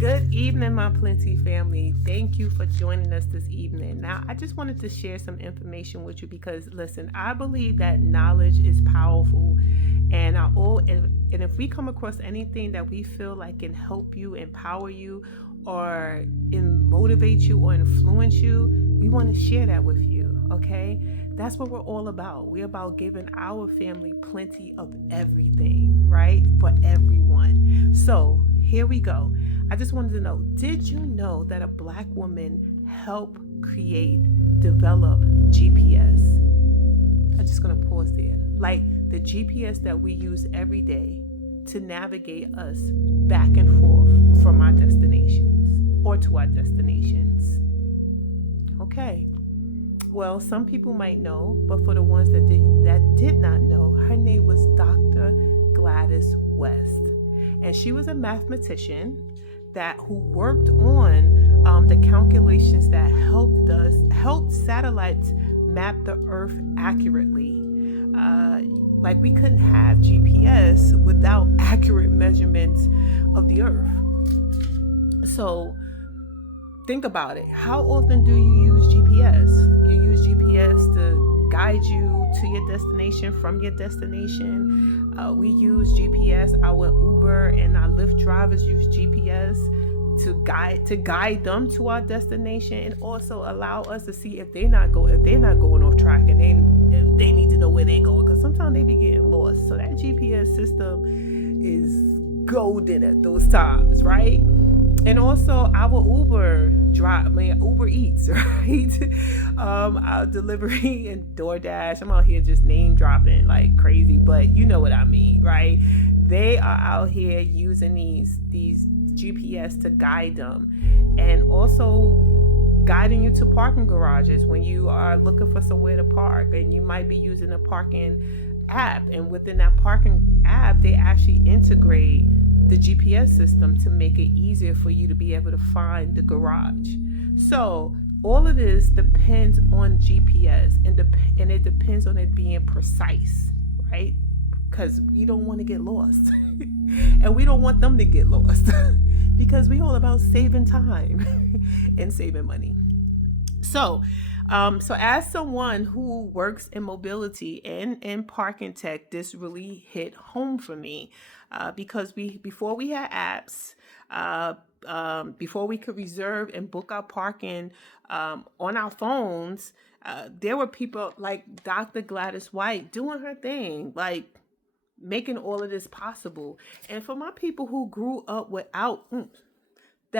Good evening, my Plenty family. Thank you for joining us this evening. Now, I just wanted to share some information with you because, listen, I believe that knowledge is powerful, and if we come across anything that we feel like can help you, empower you, or motivate you or influence you, we want to share that with you. Okay, that's what we're all about. We're about giving our family plenty of everything, right? For everyone. So here we go. I just wanted to know, did you know that a Black woman helped develop GPS? I'm just going to pause there. Like the GPS that we use every day to navigate us back and forth from our destinations or to our destinations. Okay. Well, some people might know, but for the ones that did not know, her name was Dr. Gladys West. And she was a mathematician who worked on the calculations that helped satellites map the Earth accurately. Like we couldn't have GPS without accurate measurements of the Earth. So think about it. How often do you use GPS? You use GPS to guide you to your destination, from your destination. We use GPS. Our Uber and our Lyft drivers use GPS to guide them to our destination, and also allow us to see if they're not going off track, and if they need to know where they're going, because sometimes they be getting lost. So that GPS system is golden at those times, right? And also our Uber Eats, right? Our delivery and DoorDash. I'm out here just name dropping like crazy, but you know what I mean, right? They are out here using these GPS to guide them, and also guiding you to parking garages when you are looking for somewhere to park, and you might be using a parking app, and within that parking app, they actually integrate the GPS system to make it easier for you to be able to find the garage. So all of this depends on GPS, and it depends on it being precise, right? Because we don't want to get lost and we don't want them to get lost because we're all about saving time and saving money. So as someone who works in mobility and in parking tech, this really hit home for me because before we had apps, before we could reserve and book our parking on our phones, there were people like Dr. Gladys White doing her thing, like making all of this possible. And for my people who grew up without a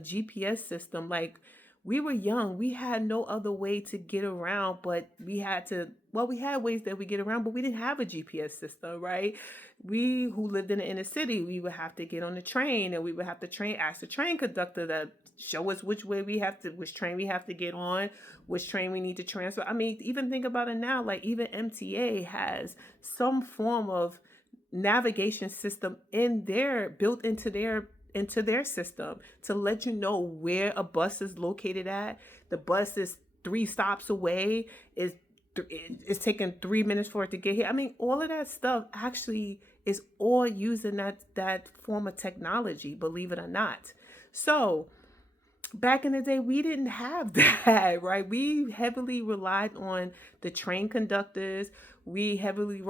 GPS system, like, we were young. We had no other way to get around, but we had ways that we get around, but we didn't have a GPS system, right? We who lived in the inner city, we would have to get on the train, and we would have to ask the train conductor to show us which train we have to get on, which train we need to transfer. I mean, even think about it now, like even MTA has some form of navigation system built into their system to let you know where a bus is located at. The bus is 3 stops away. It's taking 3 minutes for it to get here. I mean, all of that stuff actually is all using that form of technology, believe it or not. So back in the day, we didn't have that, right? We heavily relied on the train conductors. We heavily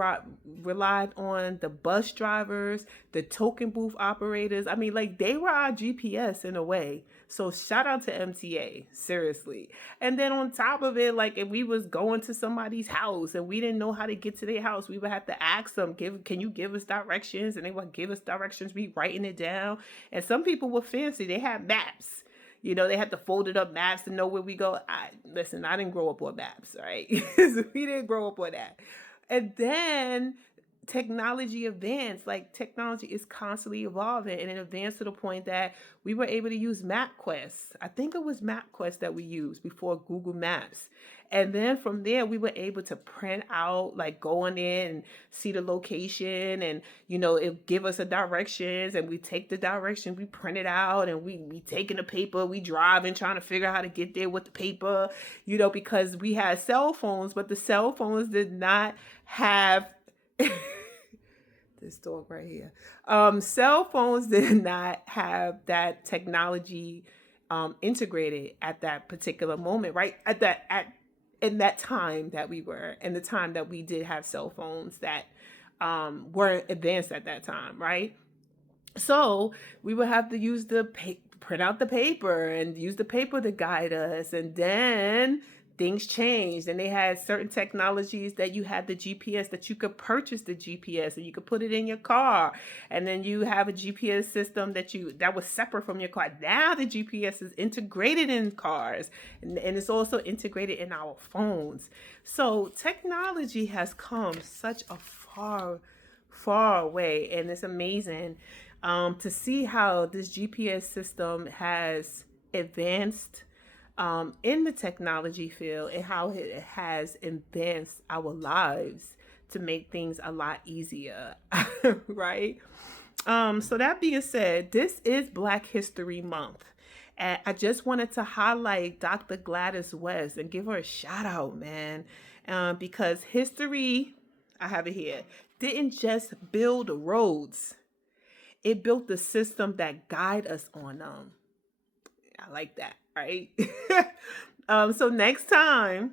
relied on the bus drivers, the token booth operators. I mean, like, they were our GPS in a way. So shout out to MTA, seriously. And then on top of it, like, if we was going to somebody's house and we didn't know how to get to their house, we would have to ask them, can you give us directions? And they would give us directions, we writing it down. And some people were fancy. They had maps. You know, they had to folded up maps to know where we go. I didn't grow up on maps, right? So we didn't grow up on that. And then technology advanced. Like, technology is constantly evolving, and it advanced to the point that we were able to use MapQuest. I think it was MapQuest that we used before Google Maps. And then from there, we were able to print out, like, go on in and see the location, and, you know, it give us the directions, and we take the directions, we print it out, and we taking the paper, we driving, trying to figure out how to get there with the paper, you know, because we had cell phones, but the cell phones did not have this dog right here. Cell phones did not have that technology integrated at that particular moment, right? At in that time that we were, in the time that we did have cell phones that weren't advanced at that time, right? So we would have to use print out the paper and use the paper to guide us. And then things changed, and they had certain technologies that you had the GPS, that you could purchase the GPS and you could put it in your car. And then you have a GPS system that was separate from your car. Now the GPS is integrated in cars, and it's also integrated in our phones. So technology has come such a far away, and it's amazing to see how this GPS system has advanced in the technology field, and how it has advanced our lives to make things a lot easier, right? So that being said, this is Black History Month. And I just wanted to highlight Dr. Gladys West and give her a shout out, man, because history, I have it here, didn't just build roads. It built the system that guide us on them. I like that, right? So next time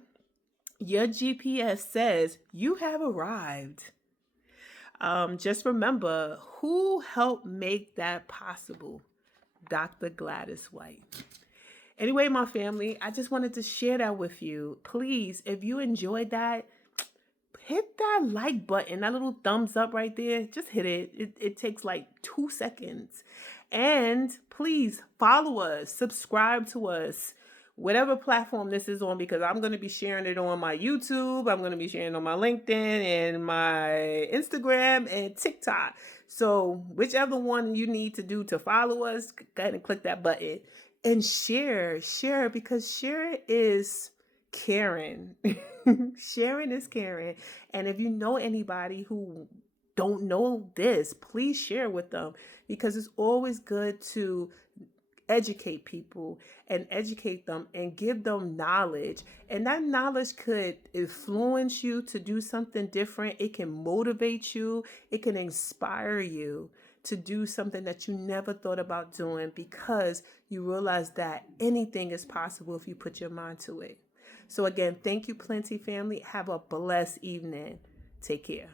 your GPS says you have arrived, just remember who helped make that possible. Dr. Gladys White. Anyway, my family, I just wanted to share that with you. Please, if you enjoyed that, hit that like button, that little thumbs up right there. Just hit it. It takes like 2 seconds. And please follow us, subscribe to us, whatever platform this is on, because I'm going to be sharing it on my YouTube. I'm going to be sharing it on my LinkedIn and my Instagram and TikTok. So whichever one you need to do to follow us, go ahead and click that button and share, because share is caring. Sharing is caring. And if you know anybody who don't know this, please share with them, because it's always good to educate people and educate them and give them knowledge. And that knowledge could influence you to do something different. It can motivate you. It can inspire you to do something that you never thought about doing, because you realize that anything is possible if you put your mind to it. So again, thank you, Plenty family. Have a blessed evening. Take care.